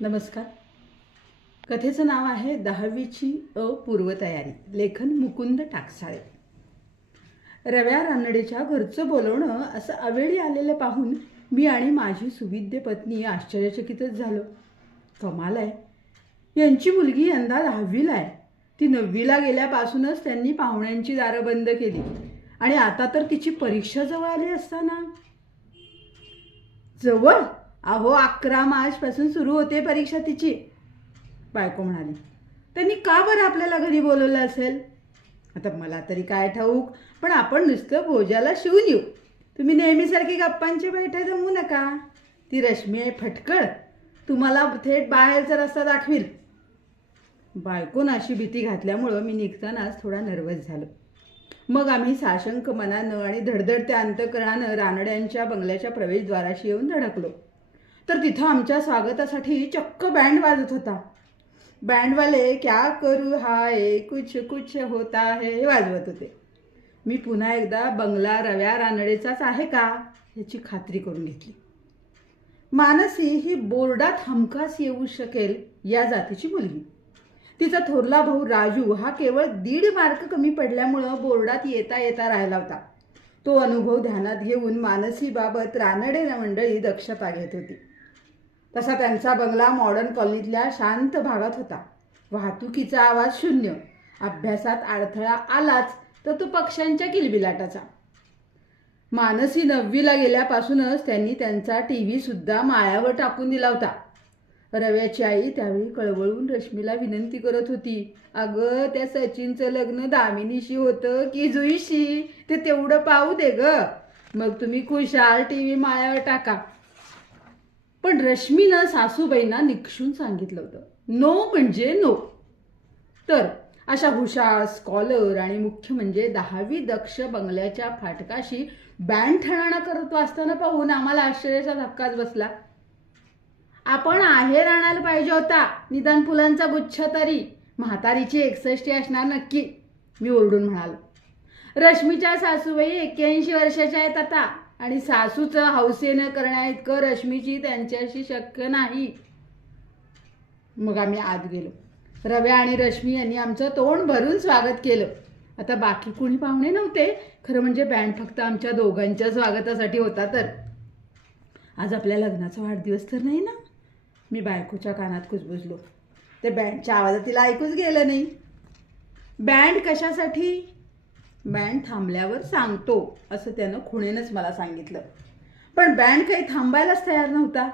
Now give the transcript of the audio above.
नमस्कार. कथेचं नाव आहे दहावीची अपूर्वतयारी लेखन मुकुंद टाकसाळे. रव्या रानडेच्या घरचं बोलवणं असं अवेळी आलेलं पाहून मी आणि माझी सुविद्य पत्नी आश्चर्यचकितच झालो. कमाल आहे. यांची मुलगी यंदा दहावीला आहे. ती नववीला गेल्यापासूनच त्यांनी पाहुण्यांची दारं बंद केली. आणि आता तर तिची परीक्षा जवळ आली असताना. जवळ? अहो अकरा मार्चपासून सुरू होते परीक्षा तिची. बायको म्हणाली त्यांनी का बरं आपल्याला घरी बोलवलं असेल? आता मला तरी काय ठाऊक पण आपण नुसतं भोजाला शिवून येऊ. तुम्ही नेहमीसारखी गप्पांची बैठक जमवू नका. ती रश्मी आहे फटकळ. तुम्हाला थेट बाहेरचा रस्ता दाखवील. बायकोन अशी भीती घातल्यामुळं मी निघतानाच थोडा नर्वस झालो. मग आम्ही साशंक मनानं आणि धडधडत्या अंतकरणानं रानड्यांच्या बंगल्याच्या प्रवेशद्वाराशी येऊन धडकलो. तर तिथं आमच्या स्वागतासाठी चक्क बँड वाजत होता. बँडवाले क्या करू हाय? कुछ कुछ होता है हे वाजवत होते. मी पुन्हा एकदा बंगला रव्या रानडेचाच आहे का? याची खात्री करून घेतली. मानसी ही बोर्डात हमखास येऊ शकेल या जातीची मुलगी. तिचा थोरला भाऊ राजू हा केवळ दीड मार्क कमी पडल्यामुळं बोर्डात येता येता राहिला होता. तो अनुभव ध्यानात घेऊन मानसीबाबत रानडे मंडळी दक्षता घेत होती. तसा त्यांचा बंगला मॉडर्न कॉलनीतल्या शांत भागात होता. वाहतुकीचा आवाज शून्य. अभ्यासात अडथळा आलाच तर तो पक्ष्यांच्या किलबिलाटाचा. मानसी नववीला गेल्यापासूनच त्यांनी त्यांचा टी व्हीसुद्धा माळ्यावर टाकून दिला होता. रव्याची आई त्यावेळी कळवळून रश्मीला विनंती करत होती अगं त्या सचिनचं लग्न दामिनीशी होतं की जुईशी? ते तेवढं पाहू दे ग. मग तुम्ही खुशाल टी व्ही माळ्यावर टाका. पण रश्मीनं सासूबाईंना निक्षून सांगितलं होतं. नो म्हणजे नो. तर अशा हुशार स्कॉलर आणि मुख्य म्हणजे दहावी दक्ष बंगल्याच्या फाटकाशी बँड ठणाणा करत वाचताना पाहून आम्हाला आश्चर्याचा धक्काच बसला. आपण आहेर आणायला पाहिजे होता. निदान फुलांचा गुच्छ तरी. म्हातारीची एकसष्टी असणार नक्की मी ओरडून म्हणालो. रश्मीच्या सासूबाई एक्क्याऐंशी वर्षाच्या आहेत आता. आणि सासूचं हौसेनं करण्याइतकं रश्मीची त्यांच्याशी शक्य नाही. मग आम्ही आत गेलो. रव्या आणि रश्मी यांनी आमचं तोंड भरून स्वागत केलं. आता बाकी कुणी पाहुणे नव्हते. खरं म्हणजे बँड फक्त आमच्या दोघांच्या स्वागतासाठी होता तर. आज आपल्या लग्नाचा वाढदिवस तर नाही ना? मी बायकोच्या कानात कुजबुजलो. ते बँडच्या आवाजात तिला ऐकूच गेलं नाही. बँड कशासाठी? बँड थांबल्यावर सांगतो असं त्यानं खुणेनंच मला सांगितलं. पण बँड काही थांबायलाच तयार नव्हता.